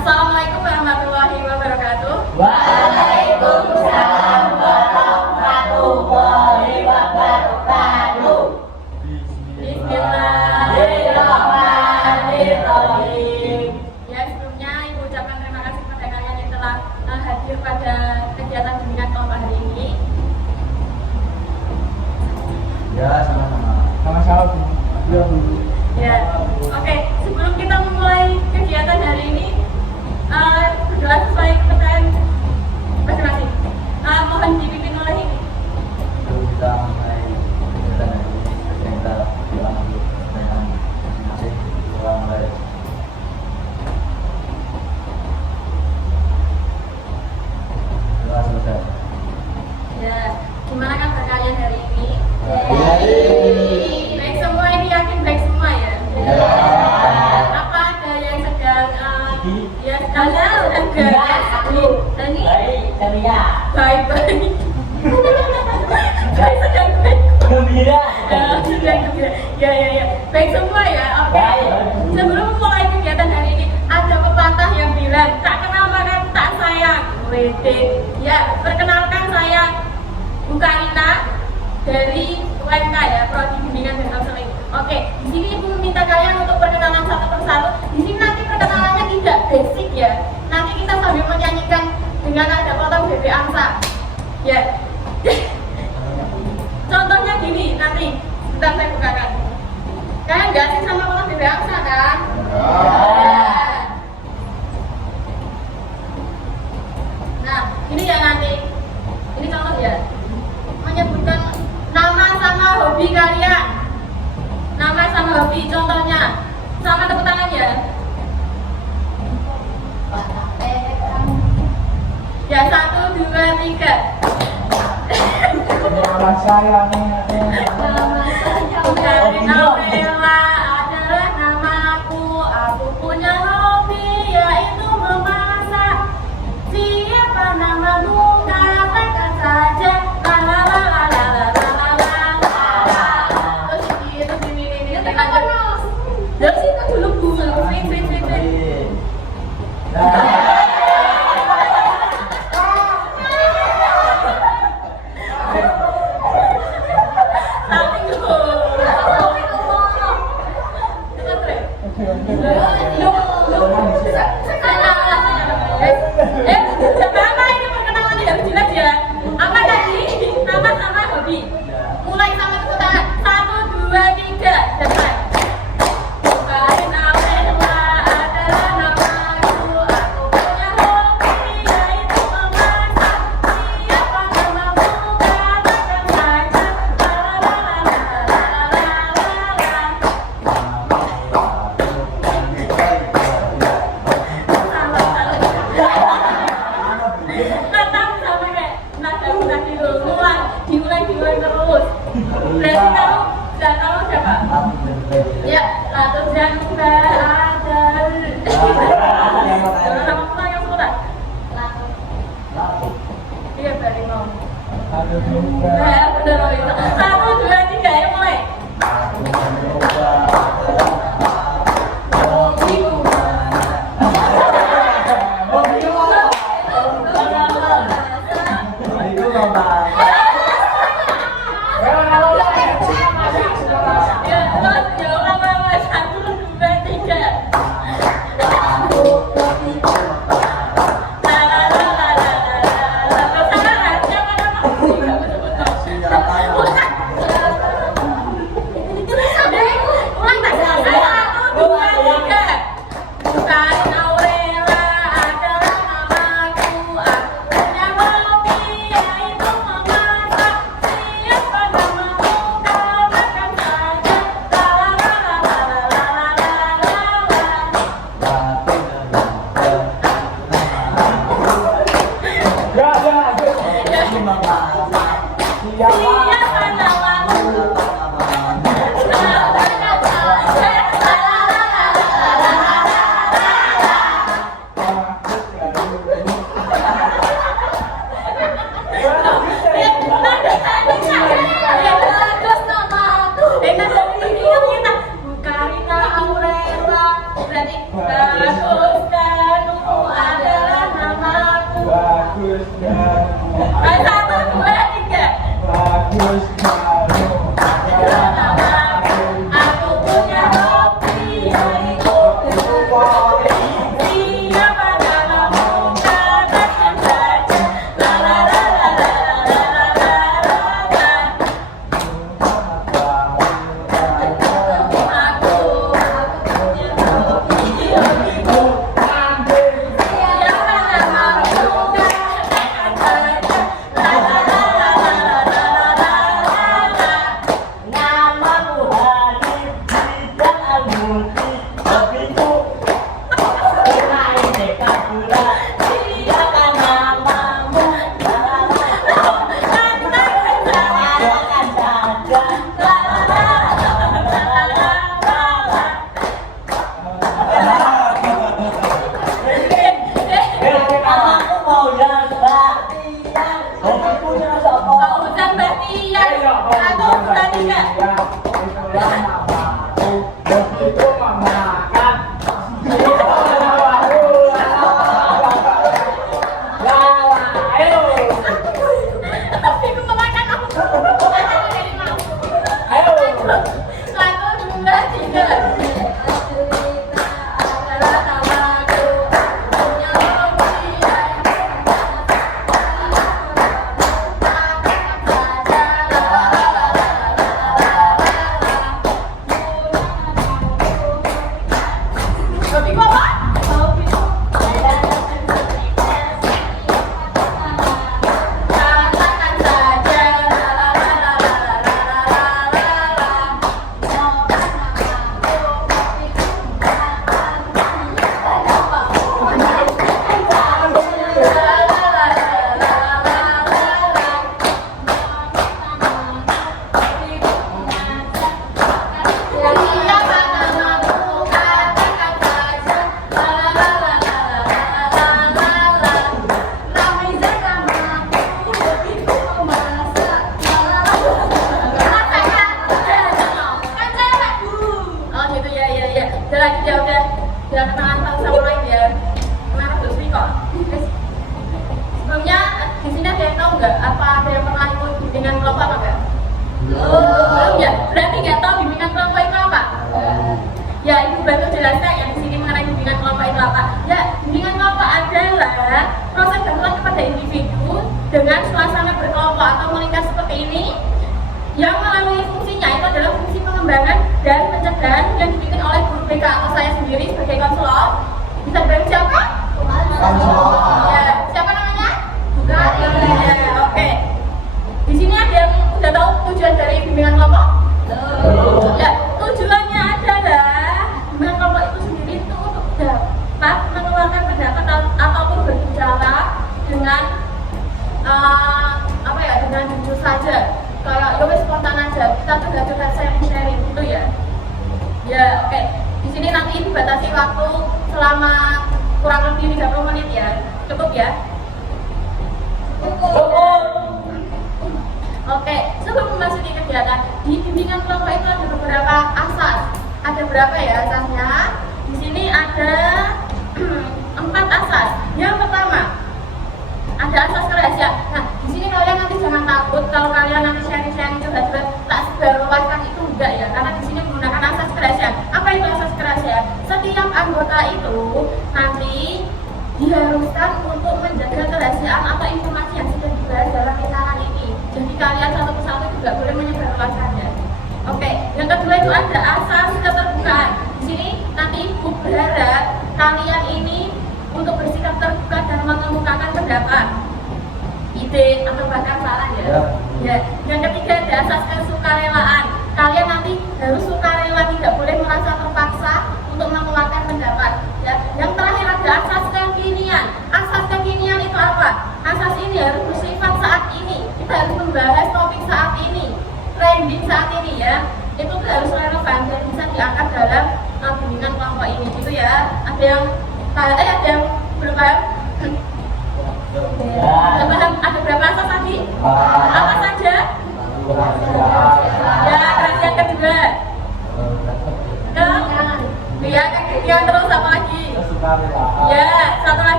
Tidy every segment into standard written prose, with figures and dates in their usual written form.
Assalamualaikum warahmatullahi wabarakatuh. Waalaikumsalam warahmatullahi wabarakatuh. Bismillahirrahmanirrahim. Ya, sebelumnya Ibu ucapkan terima kasih kepada kalian yang telah hadir pada kegiatan bimbingan kelompok hari ini. Ya, sama-sama. Sama-sama Bu. Ya, oke. Sebelum kita memulai kegiatan hari ini, berdoa sesuai kepercayaan masing-masing. Mohon dipimpin oleh ini. Sebelum kita mulai kegiatan hari ini, seperti yang kita bilang dulu dengan masing-masing kita mulai. Doa selesai. Ya, gimana kabar kalian hari ini? Baik semua, ini yakin baik semua ya? Apa ada yang sedang ya sedang ini baik sedang baik Gembira. Ya baik semua ya. Oke. Sebelum mulai kegiatan hari ini, ada pepatah yang bilang tak kenal maka tak sayang. Wede. Ya, perkenalkan saya Bu Karina dari UMK ya, Prodi Bimbingan dan Konseling. Oke, di sini Ibu meminta kalian untuk perkenalan satu persatu. Di sini nanti perkenalannya tidak basic ya. Nanti kita sambil menyanyikan dengan ada potong BB Angsa. Ya. Contohnya gini, nanti sebentar saya bukakan. Kalian nggak asing sama potong BB Angsa kan? Nah, ini ya nanti. Ini contoh ya. Menyebutkan nama sama hobi kalian. Nama sama hobi, contohnya. Sama tepuk tangan ya. Ya, 1, 2, 3. Nama saya Dari Novela adalah namaku. Aku punya hobi yaitu memasak. Siapa namamu? Katakan saja. Terus ini lanjut. Dari situ dulu Bu. Apa ini perkenalannya harus jelas ya. Apa tadi? Nama sama hobi. Mulai sama tepuk tangan. 1, 2, 3. Depan. Karina Novela adalah namaku. Aku punya hobi yaitu memasak. Siapa namamu? Katakan saja. Tetap sama kayak nada dulu. Diulang terus. Berarti kamu sudah tahu siapa? Ya, atau jangan lupa ada. Jangan sama pulang yang sudah. Iya, berarti mau. Ya, benar loh itu. 1, 2, 3, ya mulai. Ya, terus ya ulang-ulang. 1, 2, 3.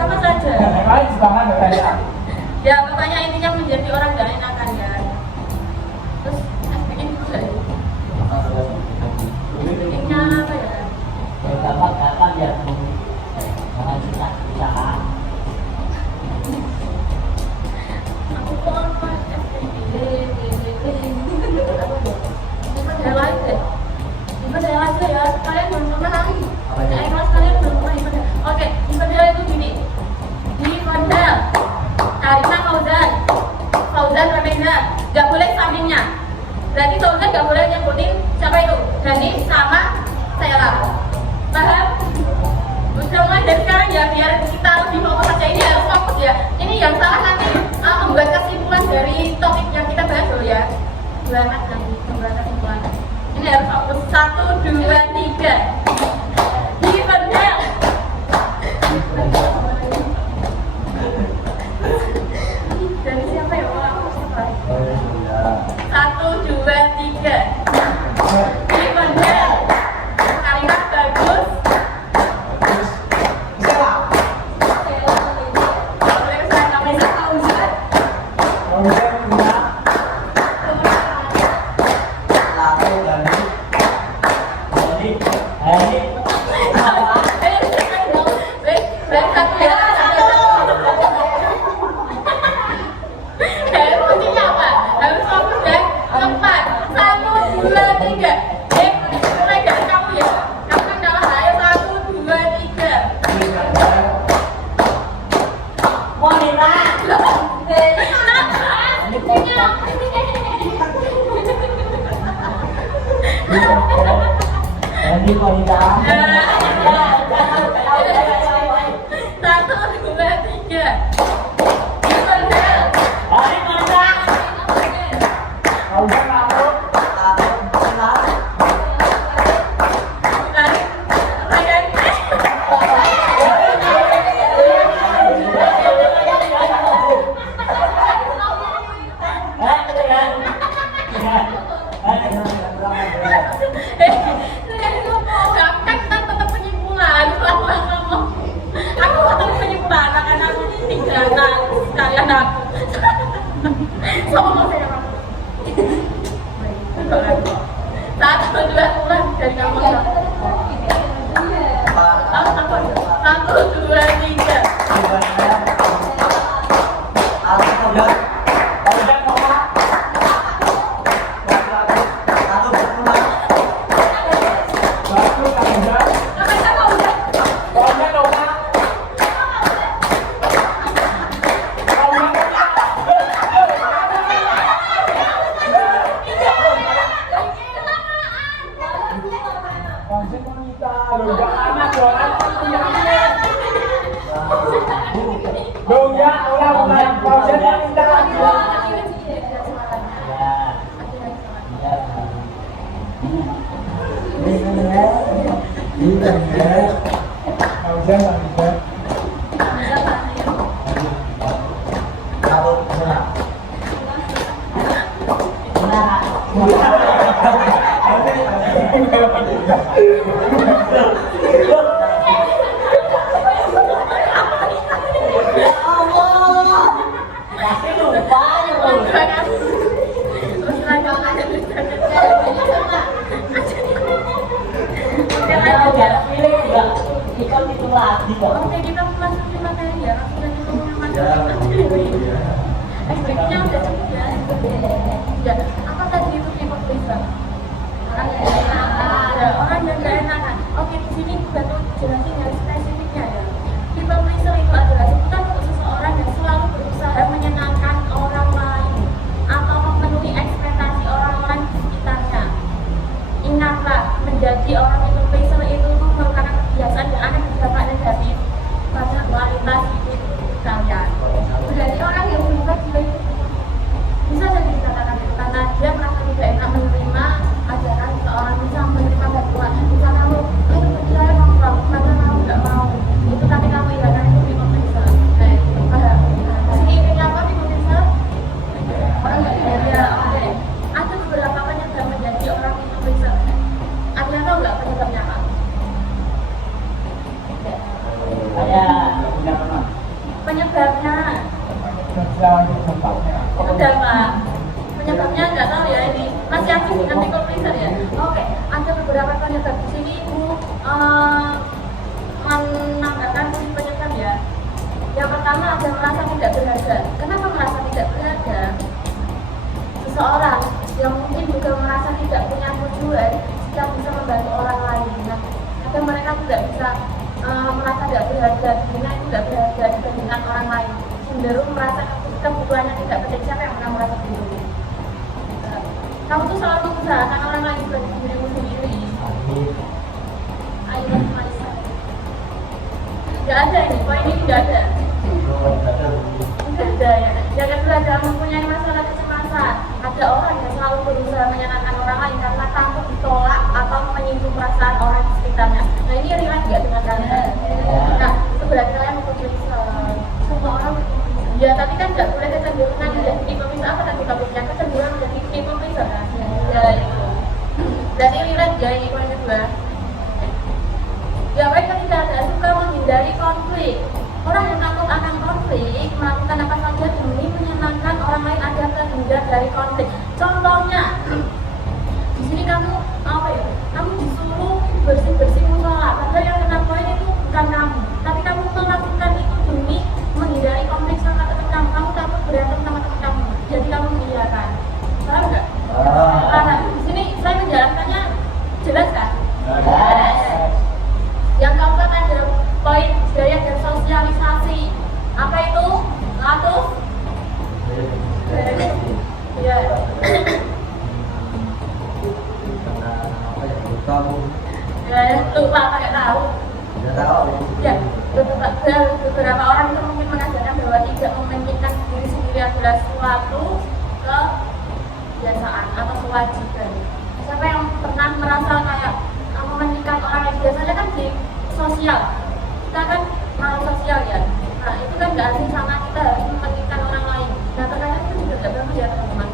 Sama saja. Yang lain sebangan Arina Fauzan, Fauzan Ramenda, nggak boleh sampingnya. Berarti Fauzan nggak boleh nyebutin siapa itu. Dani sama Sela. Paham? Udah mulai dari sekarang ya, biar kita lebih fokus saja. Ini harus fokus ya. Ini yang salah nanti membuat kesimpulan dari topik yang kita bahas dulu ya. Banget nanti membuat kesimpulan. Ini harus fokus. 1, 2, 3. Given hell. Dari siapa ya? Siapa? 1, 2, 3. Given hell. Kalimat bagus. Ini wanita. 1, 2, 3. Hari mana? Kau jangan takut. Oke, kita masuk ke materi ya. Ekspresinya udah cukup ya. Ya, apa tadi itu people pleaser? Orang yang gak enakan. Oke, di sini baru jelasin yang spesifiknya ya. People pleaser itu adalah sebutan untuk seseorang yang selalu berusaha menyenangkan orang lain atau memenuhi ekspektasi orang-orang di sekitarnya. Ingatlah, menjadi orang people pleaser itu merupakan kebiasaan yang akan berdampak negatif pada kualitas hidup kalian. Berarti orang yang berubah itu bisa jadi dikatakan itu karena dia merasa tidak enak menerima ajaran seorang, bisa menerima bantuan. Bisa kamu, saya nongkrong, karena kamu nggak mau. Itu tapi kamu ya kan itu people pleaser. Nah itu paham. Sini ini apa people pleaser? Orang nggak dia. Oke. Ada beberapa penyebab menjadi orang people pleaser. Ada tahu nggak penyebabnya apa? Penyebabnya udah Pak, penyebabnya nggak tahu ya, ini masih aktif dengan people pleaser ya. Oke, ada beberapa penyebab di sini Ibu menambahkan penyebab ya. Yang pertama ada merasa tidak berharga. Kenapa merasa tidak berharga? Seseorang yang mungkin juga merasa tidak punya tujuan jika bisa membantu orang lain. Nah, ada mereka tidak bisa merasa tidak berharga, karena itu tidak berharga dibandingkan orang lain, cenderung merasa kebutuhannya tidak penting, siapa yang pernah merasa begitu? Kamu tuh selalu mengusahakan orang lain sebagai dirimu sendiri. Ayo Marisa. Tidak ada ini, poin ini tidak ada. Tidak ada ya. Jangan belajar mempunyai masalah kecemasan. Ada orang yang selalu berusaha menyenangkan orang lain karena takut ditolak atau menyinggung perasaan orang di sekitarnya. Nah ini relate nggak dengan kalian? Nah, itu berarti kalian mau bisa. Semua orang ya, tapi kan nggak boleh kecenderungan menjadi people apa tadi topiknya, kecenderungan menjadi people pleaser kan? Ya itu. Berarti relate ya ini poin kedua. Ya baik, ketika tidak suka menghindari konflik. Orang yang takut akan konflik melakukan apa saja demi menyenangkan orang lain agar terhindar dari konflik. Contohnya, di sini kamu apa ya? Kamu disuruh bersih musola, padahal yang kena poin itu bukan kamu, tapi kamu melakukan itu demi menghindari konflik sama teman kamu. Kamu takut berantem sama teman kamu, jadi kamu mengiyakan. Paham nggak? Karena di sini saya menjalankannya jelas kan? Yang keempat ada poin gaya dan sosialisasi. Apa itu? Latus? Ya. Lupa nggak tahu. Ya, beberapa orang itu mungkin mengajarkan bahwa tidak mementingkan diri sendiri adalah suatu kebiasaan atau kewajiban. Siapa yang pernah merasa kayak mementingkan orang lain? Biasanya kan di sosial, kita kan mau sosial ya. Nah itu kan nggak asing sama kita harus mementingkan orang lain. Nah terkadang itu juga tidak bagus ya teman-teman.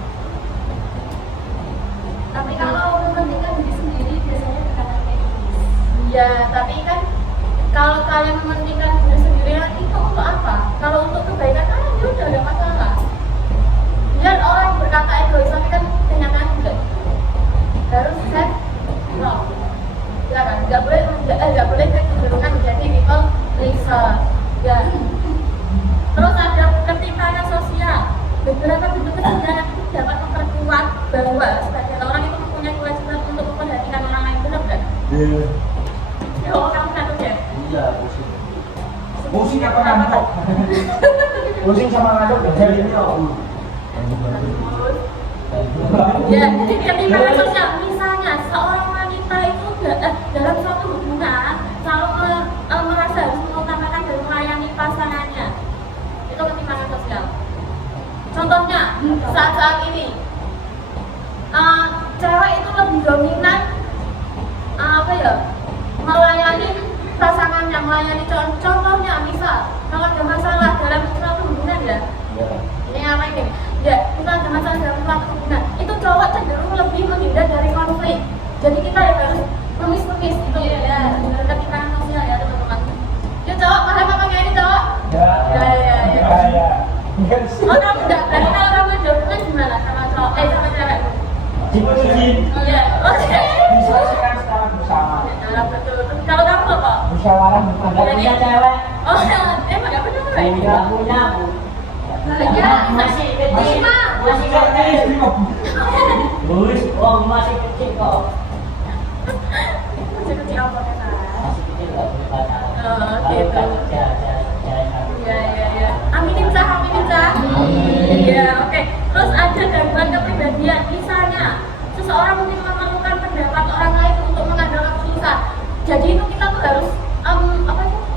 Tapi kalau mementingkan diri sendiri biasanya dikatakan egois. Ya, tapi kan kalau kalian mementingkan diri sendiri itu untuk apa? Kalau untuk kebaikan kalian ya udah ada masalah. Biar orang berkata egois, tapi kan kenyataan enggak. Harus set no. Ya kan, nggak boleh kecenderungan menjadi people pleaser. Ya. Terus ada ketimpangan sosial. Beberapa bentuk kesenjangan itu dapat memperkuat bahwa sebagian orang itu mempunyai kewajiban untuk memperhatikan orang lain, benar nggak? Iya. Ya, kamu kan ya? Iya, pusing. Pusing apa ngantuk? Pusing sama ngantuk jadi ini Ya, jadi ketimpangan sosial. Misalnya seorang wanita itu dalam suatu hubungan selalu merasa harus mengutamakan dan melayani pasangannya. Itu ketimpangan sosial. Contohnya saat ini cewek itu lebih dominan melayani pasangannya, melayani contohnya misal kalau ada masalah dalam suatu hubungan ya. Ini apa ini? Ya, kita ada masalah dalam suatu hubungan. Itu cowok cenderung lebih menghindar dari konflik. Jadi kita ya harus memis-memis itu ya, ketimpangan sosial ya teman-teman. Ya cowok, paham apa kayak ini cowok? Ya. Oh kamu enggak, berarti kalau kamu jodohnya gimana sama cowok? Sama cewek? Dipuji. Iya, oke. Bisa sekarang bersama. Ya, betul. Kalau kamu apa? Musyawarah bukan punya cewek. Oh, emang gak punya cewek? Tidak punya. Ya, masih kecil. Masih kecil. Luis, masih kecil kok. Masih kecil apa ya? Masih kecil nggak punya pacar. Oh, gitu. Ya. Aminin cah. Iya, oke. Terus ada gangguan kepribadian. Misalnya, seseorang mungkin memerlukan pendapat orang lain untuk mengambil keputusan. Jadi itu kita tuh harus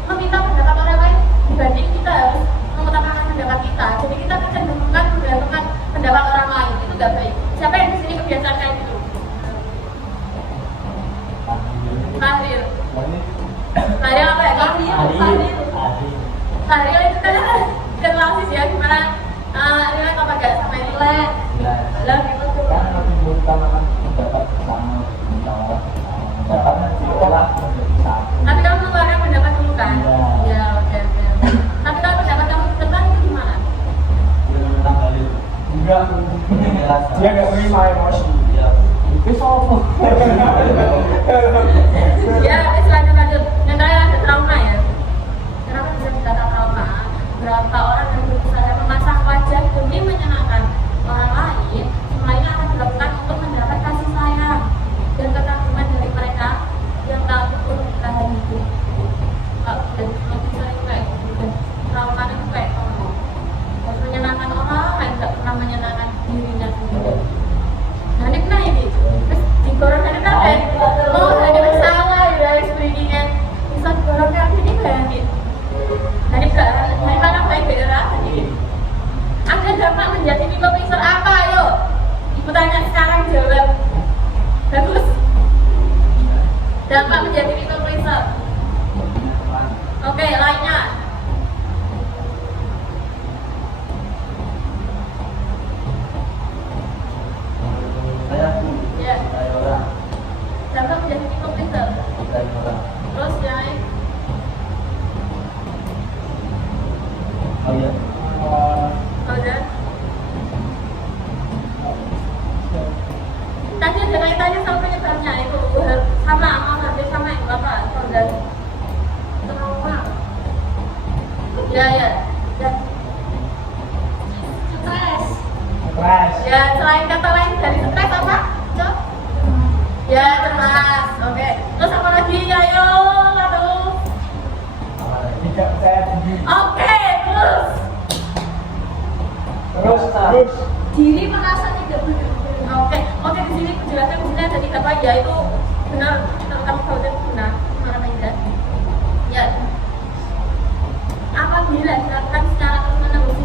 meminta pendapat orang lain dibanding kita harus mengutamakan pendapat kita. Jadi kita kecenderungan menggantungkan pendapat orang lain. Itu nggak baik. Siapa yang di sini kebiasaan kayak gitu? Tahlil apa ya? Tahlil itu kan klasis ya, gimana relate apa gak sama ini? Relate gitu tuh. Kan lebih mengutamakan pendapat bersama, musyawarah bersama, pendapat nanti olah menjadi satu. Tapi kamu mengeluarkan pendapat dulu kan? Iya. Ya, oke. Tapi kalau pendapat kamu tentang itu gimana? Tentang dalil. Enggak. Dia nggak terima emosi. Iya. Itu sopo. Ya, lanjut. Yang terakhir ada trauma ya. Kenapa bisa dikata trauma? Berapa orang yang berusaha memasang wajah demi menyenangkan orang lain, semuanya akan dilakukan untuk mendapat kasih sayang dan kekaguman dari mereka yang tak untuk bertahan hidup. Dan lebih sering kayak gitu. Trauma itu kayak harus menyenangkan orang kata lain dari stres apa? Cok? Ya, cemas. Oke. Terus apa lagi? Ayo, aduh. Tidak percaya diri. Oke, terus. Terus. Diri merasa tidak benar. Oke, di sini penjelasan di sini ada 3 poin ya, itu benar, kamu tahu itu benar, mana tidak? Ya. Apabila dilakukan secara terus-menerus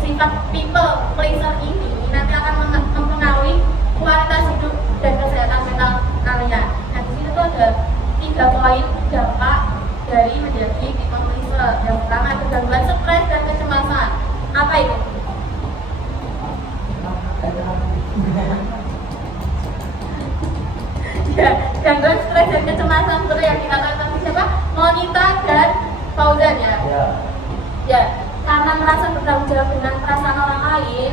sifat people pleaser ini nanti akan mempengaruhi kualitas hidup dan kesehatan mental kalian. Nah, di sini tuh ada 3 poin dampak dari menjadi people pleaser. Yang pertama ada gangguan stres dan kecemasan. Apa itu? Ya, gangguan stres dan kecemasan seperti yang dikatakan tadi siapa? Monita dan Fauzan ya. Ya, karena merasa bertanggung jawab dengan perasaan orang lain,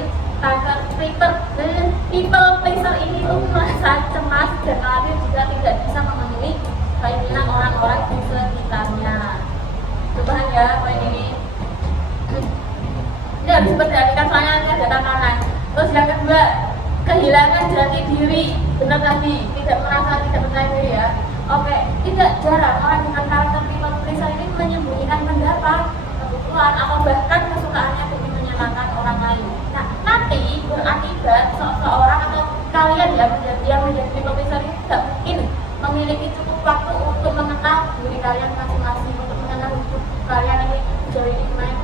people pleaser ini tuh merasa cemas dan khawatir jika tidak bisa memenuhi keinginan orang-orang di sekitarnya. Coba ya poin ini. Ini harus diperhatikan soalnya nanti ada tekanan. Terus yang kedua, kehilangan jati diri. Benar tadi, tidak merasa tidak percaya diri ya. Oke, tidak jarang orang dengan karakter people pleaser ini menyembunyikan pendapat, kebutuhan atau bahkan kesukaannya demi menyenangkan orang lain. Nah, nanti berakibat seseorang atau kalian yang menjadi people pleaser ini tidak mungkin memiliki cukup waktu untuk mengenal diri kalian masing-masing, untuk mengenal hidup kalian ini jauh ini lumayan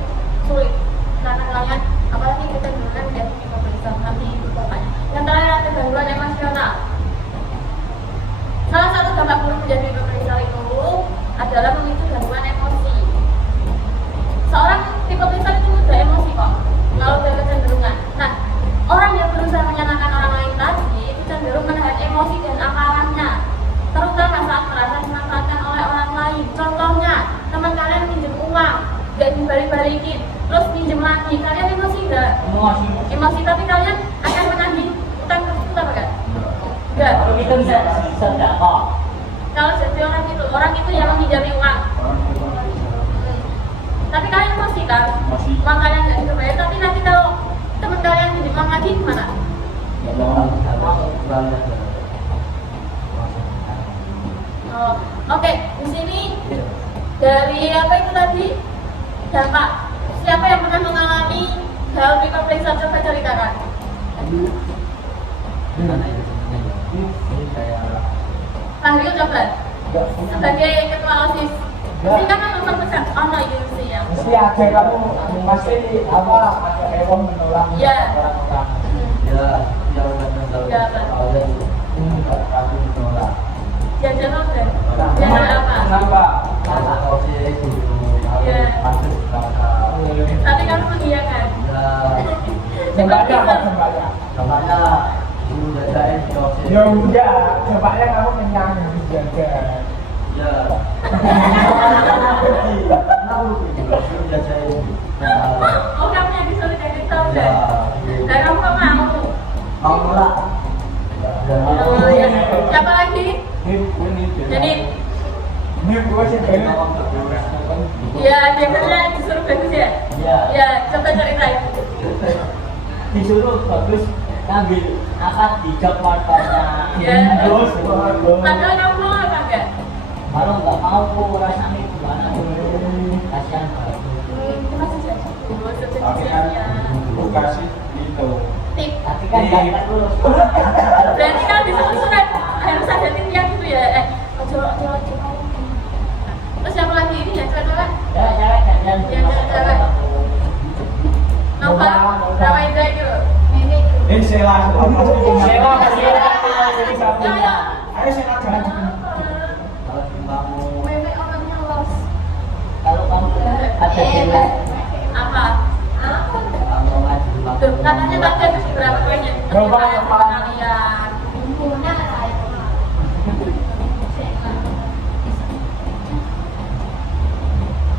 sulit karena kalian apalagi kecenderungan menjadi people pleaser nanti itu bapaknya. Yang terakhir ada gangguan emosional. Salah satu dampak buruk menjadi people pleaser itu adalah memicu gangguan emosi. Seorang people pleaser itu mudah emosi kok, kalau dari kecenderungan. Nah, orang yang berusaha menyenangkan orang lain tadi itu cenderung menahan emosi dan amarahnya, terutama saat merasa dimanfaatkan oleh orang lain. Contohnya, teman kalian pinjam uang, gak dibalik-balikin, terus pinjam lagi, kalian emosi nggak? Emosi, tapi kalian akan menagih utang tersebut apa enggak? Enggak. Kalau kita bisa sedekah. Kalau jadi orang itu yang meminjami uang. Tapi kalian emosi kan? Uang kalian nggak dibayar, tapi nanti kalau teman kalian pinjam uang lagi gimana? Oh, oke. Di sini dari apa itu tadi? Dampak. Siapa yang pernah mengalami hal people pleaser, coba ceritakan. Fahri coba. Sebagai ketua OSIS. Ini kan nomor besar. Oh no, itu sih ya. Mesti ada kamu pasti apa ada hewan menolak orang-orang. Ya, benar. Kamu menolak. Jajan apa? Jajan apa? Kenapa? Ya. Tadi kamu mengiyakan. Jembatan apa jembatan? Namanya guru jajain dosen. Ya udah, jembatan kamu kenyang dijaga. Ya. Guru jajain. Oh, kamu yang disuruh jadi Ya. dosen. Dan kamu nggak mau. Mau lah. Oh ya. Siapa lagi? Jadi, Ini gue sih ini. ya biasanya disuruh bagus ya. Ya. Ya, coba ceritain. Disuruh bagus ngambil apa di job marketnya. Ya. Terus, Padahal kamu mau apa enggak? Kalau nggak mau kok rasanya gimana? Kasihan banget. Itu masih jadi. Oh, tapi kan gue kasih itu. tip. Tapi kan nggak terus. Berarti kalau disuruh surat harus ada tip yang itu ya. Coba. Terus siapa lagi ini ya cewek-cewek? Cewek dan Cewek. Nova, nama itu itu. Ini Sela, Sela. Sela. Ini satu. Ya, ya. Ayo Sela jangan. Kalau kamu Wewe orangnya los. kalau kamu ada cewek Apa? kamu maju Tuh, katanya tadi ada beberapa poin yang terkait kalian. Bumbunya saya.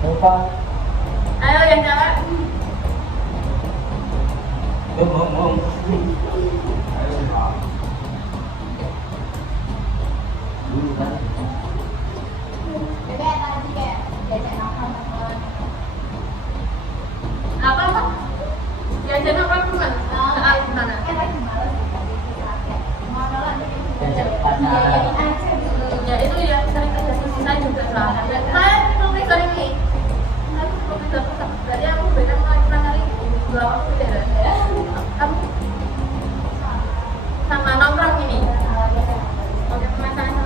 Lupa. Ayo yang cewek. Ngomong. dulu kan. Kayak tadi kayak diajak makan teman. Apa? Diajarin apa teman? gimana? Diajak pacaran. Ya itu yang sering terjadi di saya juga lah. Saya people pleaser ini. Saya people pleaser tetap. Berarti aku berikan kurang kali berapa puluh ya? Kamu sama nongkrong ini. Oke, pemasaran.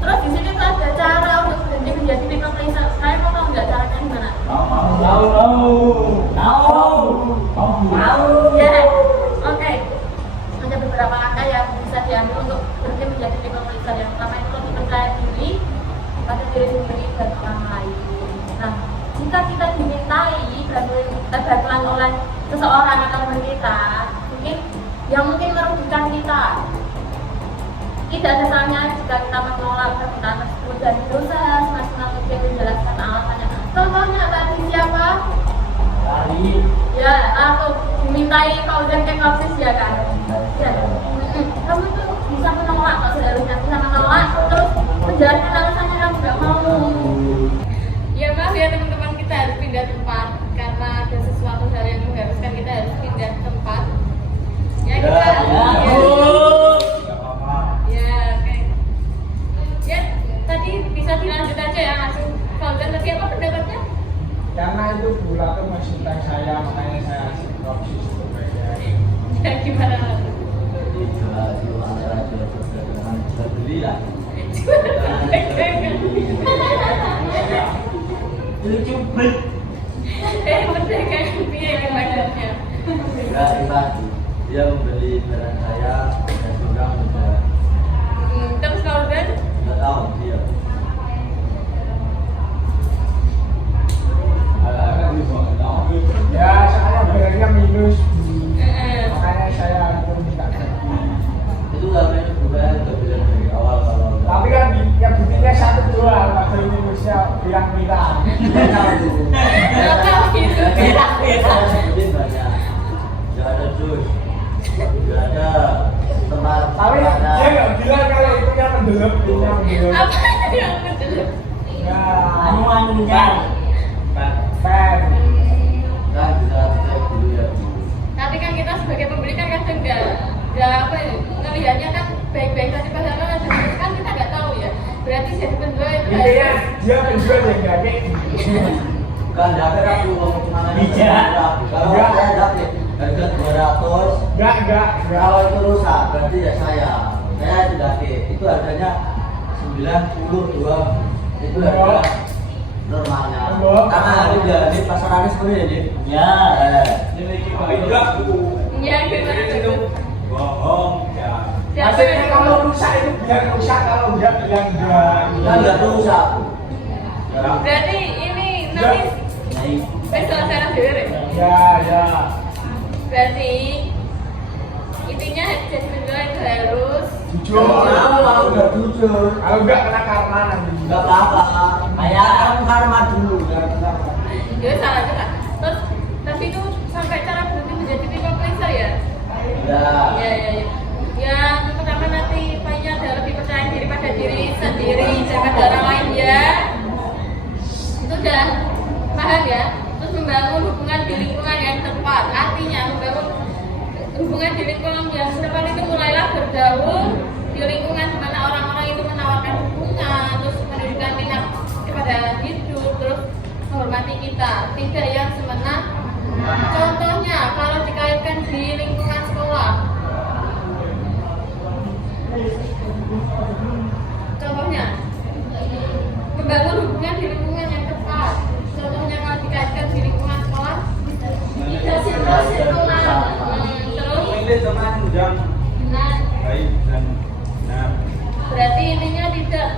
Terus di sini tuh ada cara untuk berhenti menjadi people pleaser. Saya mau tahu nggak caranya gimana? Ya, oke. Ada beberapa langkah yang bisa diambil untuk berhenti menjadi people pleaser. Yang pertama itu lebih percaya diri pada diri sendiri dan orang lain. Nah, jika kita dimintai bantuan oleh seseorang atau teman kita, mungkin merugikan kita. Tidak ada salahnya jika kita menolak permintaan tersebut dan berusaha semaksimal mungkin menjelaskan alasannya. Contohnya tadi siapa? Ya, aku dimintai Fauzan ke office ya kan? Ya. Kamu tuh bisa menolak, kalau seharusnya bisa menolak, terus menjelaskan alasannya kamu nggak mau. Ya maaf ya teman-teman, kita harus pindah tempat karena ada sesuatu hal yang mengharuskan kita harus pindah tempat. Ya kita. Ya, oke. Ya, tadi bisa dilanjut aja ya langsung. Fauzan tadi apa pendapatnya? Karena itu Bu Ratu mencintai saya, makanya saya kasih opsi sebagai. Ya gimana? Jadi jual antara jual perdagangan jual beli lah. Lucu bet. Perdagangan piye maksudnya? Enggak tadi dia membeli barang saya dan juga sudah Terus Fauzan? nggak tahu dia. Ya, saya bayarnya minus. Makanya saya itu minta. Itu namanya bukan kebijakan dari awal kalau. Tapi kan yang buktinya satu dua, kalau minusnya bilang-bilang. Nggak tahu gitu. Saya sebutin banyak. Nggak ada jus, nggak ada tempat. Tapi dia nggak bilang kalau itu kan mendelep, dia mendelep. Apa yang mendelep? Ya, Anuannya. pen. Kan bisa cek dulu ya. Tapi kan kita sebagai pembeli kan kadang nggak apa ya, ngelihatnya kan baik-baik saja padahal kan kan kita nggak tahu ya. Berarti jadi penjual itu Intinya dia penjual yang nggak kayak Bukan dapat aku ngomong kemana kalau Enggak. saya dapat harga 200. enggak. Kalau itu rusak berarti ya saya tidak itu harganya 92. Itu harga normalnya. Karena harga di pasarannya seperti ini. Ya. ya gimana itu? Bohong ya. Siapa Maksudnya yang kalau rusak itu biar rusak, kalau enggak bilang enggak. Kita nggak rusak. Berarti ini nanti besok saya dewe. Ya. Berarti intinya jadi penjual itu harus Jujur. Kalau nggak jujur, Kalau enggak kena karma nanti. nggak apa-apa. Kayak karma dulu. ya salah juga. Terus tapi itu sampai cara berhenti menjadi people pleaser ya? Ya. Ya. Yang pertama nanti poinnya adalah lebih percaya diri pada diri sendiri, jangan pada orang lain ya. Itu udah paham ya? Terus membangun hubungan di lingkungan yang tepat. Artinya membangun hubungan di lingkungan yang tepat itu mulailah bergaul di lingkungan di mana orang-orang itu menawarkan dukungan, terus menunjukkan minat kepada hidup, terus menghormati kita, tidak yang semena. Contohnya kalau dikaitkan di lingkungan sekolah. Contohnya membangun hubungan di lingkungan yang tepat. Contohnya kalau dikaitkan di lingkungan sekolah, tidak sirkel-sirkelan. Terus berarti intinya tidak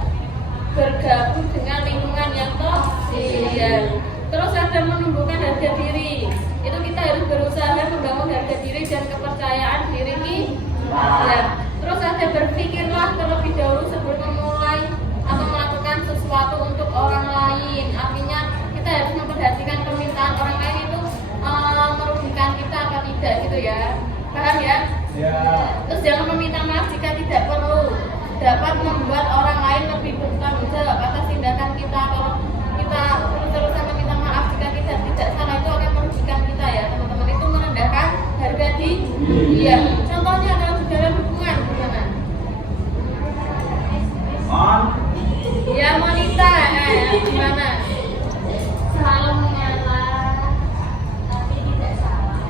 bergabung dengan lingkungan yang toksik ya. Terus ada menumbuhkan harga diri. Itu kita harus berusaha membangun harga diri dan kepercayaan diri kita ya. Terus ada berpikirlah terlebih dahulu sebelum memulai atau melakukan sesuatu untuk orang lain. Artinya kita harus memperhatikan permintaan orang lain itu merugikan kita apa tidak gitu ya. Paham ya? Ya. Terus jangan meminta maaf jika tidak perlu. Dapat membuat orang lain lebih bertanggung jawab atas tindakan kita. Kalau kita terus-terusan meminta maaf jika kita tidak salah, itu akan merugikan kita ya teman-teman. Itu merendahkan harga diri. Iya, contohnya kalau di dalam hubungan gimana? Ya wanita, gimana? Selalu mengalah tapi tidak salah.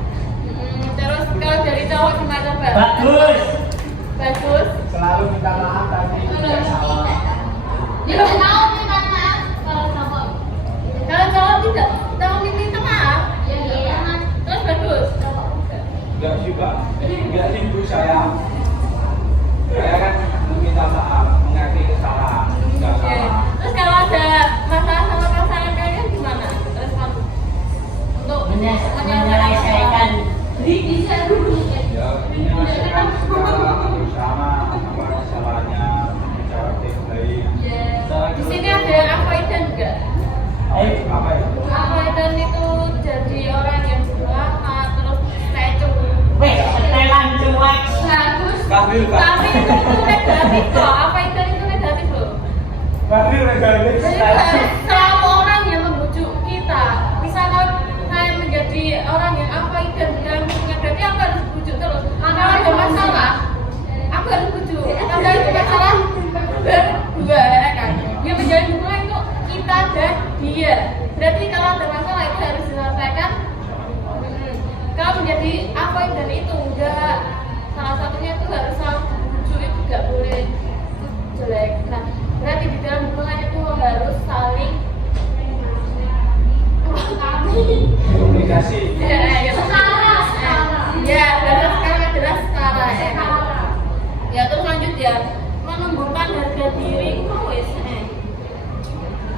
Terus kalau dari cowok gimana, Mbak? Bagus. Bagus. Selalu minta maaf tapi tidak salah. Dia mau minta maaf kalau cowok. Kalau cowok tidak tahu minta maaf, Ya iya. terus bagus. Enggak sih, Pak. Enggak sih, Bu, saya kan meminta maaf, mengakui kesalahan. Enggak Oke. salah. Terus kalau ada masalah sama pasangan kalian gimana? Respon untuk Menyelesaikan Bisa dulu. Ya, menyelesaikan secara bersama apa kesalahannya, bicara baik-baik. Di sini ada avoidan juga. Apa ya? Avoidan itu jadi orang yang curhat terus lecung. weh setelan cuek. Bagus. Kafir, Pak. Tapi itu negatif kok. Avoidan itu negatif loh. Kafir negatif. Jadi selalu orang yang membujuk kita. Misalnya saya menjadi orang yang avoidan dalam hubungan, berarti aku harus bujuk terus. Kalau ada masalah, aku harus bujuk. Kalau ada masalah berdua ya kan. Yang menjalin hubungan itu kita dan dia. Berarti kalau ada masalah itu harus diselesaikan. Kalau menjadi avoidan itu enggak, salah satunya itu harus selalu bujuk, itu enggak boleh, itu jelek. Nah, berarti di dalam hubungan itu harus saling Komunikasi. Setara. ya, harus sekarang adalah setara ya kan? Ya terus lanjut ya, menumbuhkan harga diri.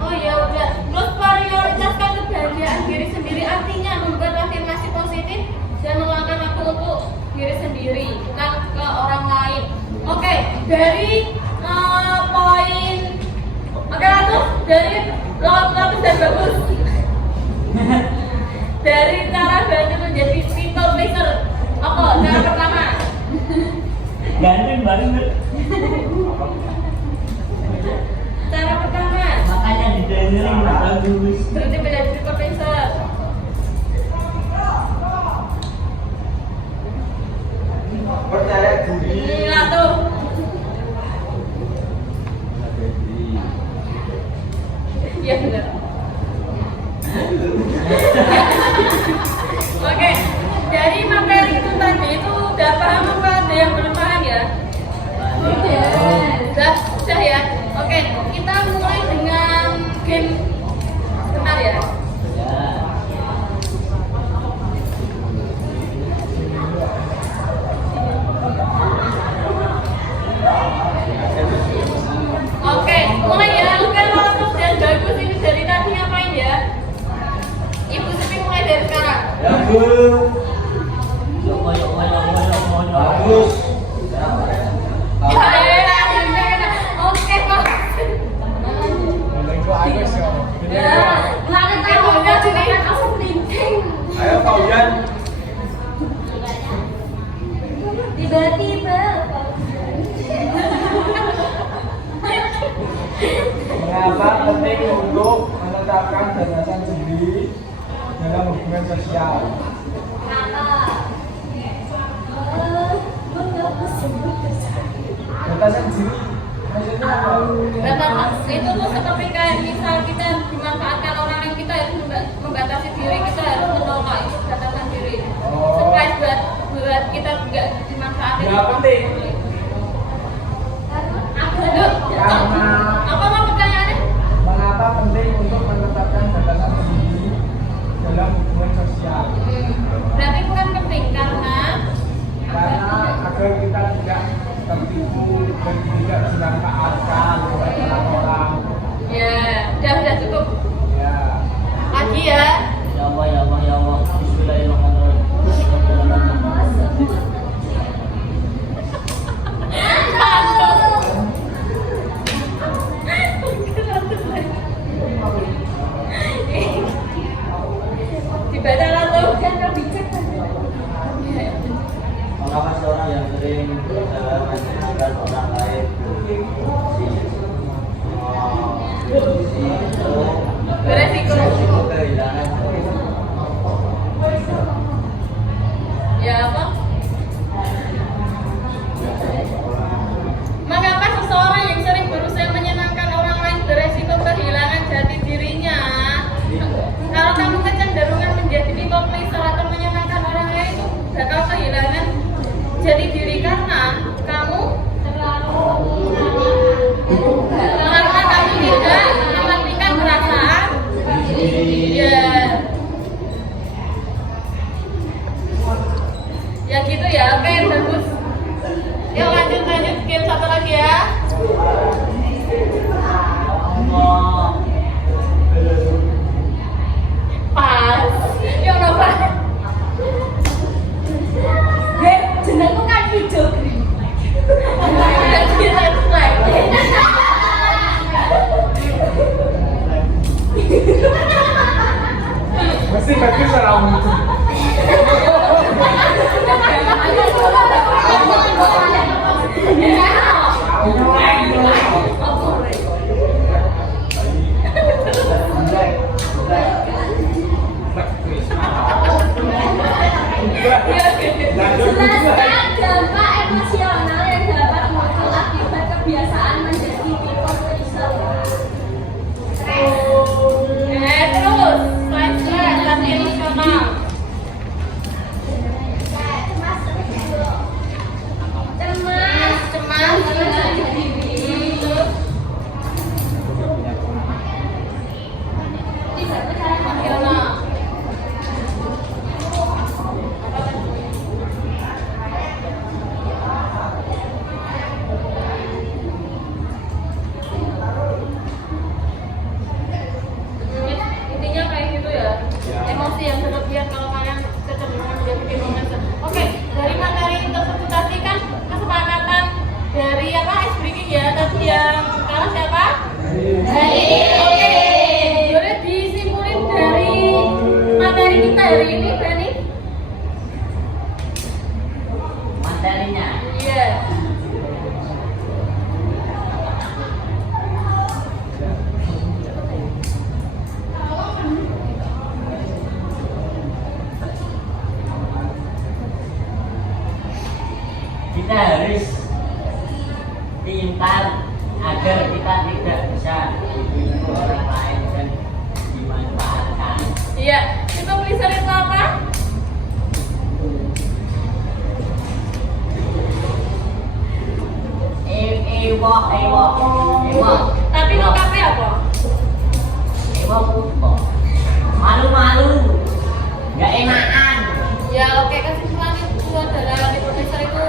Oh ya udah, terus prioritaskan kebahagiaan diri sendiri, artinya membuat afirmasi positif dan meluangkan waktu untuk diri sendiri, bukan ke orang lain. Oke, dari poin, oke Ratu, dari lapis dan bagus. Dari cara belajar menjadi people pleaser, apa? Cara pertama. Ganteng banget. Cara pertama, Makanya didengerin bagus. berarti menjadi people pleaser. Percaya diri. Ratu. Iya benar. Oke, dari materi itu tadi itu udah paham apa ada yang belum paham ya? Sudah ya. Oke, kita mulai dengan game. Sebentar ya. Oke, mulai ya. Luka Latus dan Bagus ini dari tadi ngapain ya? Ibu Sepi mulai dari sekarang. Ya, Bu. Bagus. Oke, Pak. Mana tahu enggak juga kan aku penting. Ayo, Pak Ujan. Tiba-tiba Mengapa penting untuk menetapkan batasan sendiri dalam hubungan sosial? Batasan sendiri maksudnya apa? Batas itu tuh seperti kayak misal kita dimanfaatkan orang yang kita harus membatasi diri, kita harus menolak itu batasan diri. Supaya buat kita juga dimanfaatkan. Nggak penting. Apa mau pertanyaannya? Mengapa penting untuk menetapkan batasan sendiri dalam hubungan sosial? Berarti bukan penting karena Agar kita tidak tertipu dan tidak dimanfaatkan oleh orang-orang. ya udah cukup. Ya. Lagi ya. Ya Allah, ya Allah, ya Allah. Bismillahirrahmanirrahim. Dibaca lalu kan Mengapa seorang yang sering menjadikan orang lain beresiko kehilangan ya apa? jati diri karena kamu karena kamu tidak mementingkan perasaan. Ya. Ya gitu ya. Oke, bagus. Yuk lanjut game satu lagi ya. Pas. Yuk Nova. Jenengku kan hijau green. Jadi red flag. Mesti bagus orang itu. Jelaskan dampak emosional yang dapat muncul akibat kebiasaan menjadi people pleaser. Terus stres dan emosional. Cemas menjadi diri. Terus emosional. Intinya kayak gitu ya. Emosi yang berlebihan kalau kalian kecenderungan menjadi people. Oke, dari materi tersebut tadi kan kesepakatan dari apa ice breaking ya, tadi yang kalah siapa? Oke, boleh disimpulin dari materi kita hari ini, Bani? Materinya. Iya. Kita harus pintar agar kita tidak bisa ditipu orang lain dan dimanfaatkan. Iya, people pleaser itu apa? Ewo. Tapi lengkapnya apa? Ewo apa? Malu-malu, nggak enakan. Ya oke, kesimpulan itu adalah people pleaser itu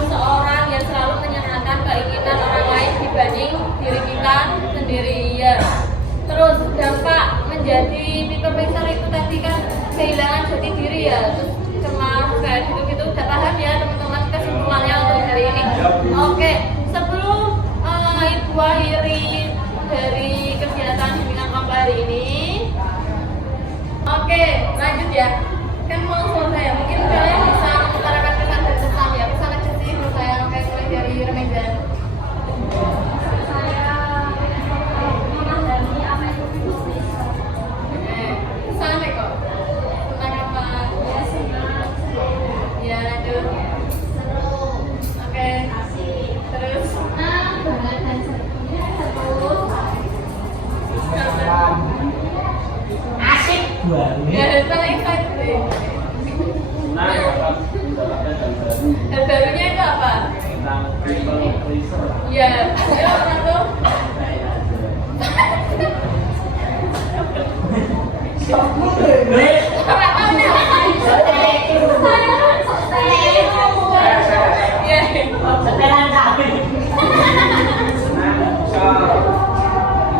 seseorang yang selalu menyenangkan keinginan orang lain dibanding diri kita sendiri. Ya. Terus dampak menjadi people pleaser itu tadi kan kehilangan jati diri ya. Terus cemas kayak gitu-gitu udah paham ya teman-teman kesimpulannya untuk hari ini. Oke, sebelum ibu akhiri dari kegiatan bimbingan kelompok hari ini. Oke, lanjut ya. Kan mau selesai ya, mungkin kalian bisa mengutarakan pesan dan pesan ya. Pesan aja sih menurut saya, kayak mulai dari Remedan. Saya memahami apa itu people pleaser. Pesan apa kok? Tentang apa? Ya senang, Ya lanjut. seru, Oke, asik, terus. senang banget dan serunya terus. Asik banget. Ya, paling excited deh. Nah, Dan barunya itu apa? tentang people pleaser. Ya, ya apa tuh? Ya, Setelan kami. Bisa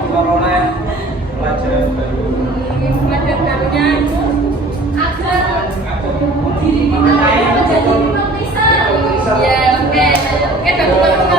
memperoleh pelajaran baru. pelajaran barunya Agar diri kita menjadi people pleaser. ya oke bagus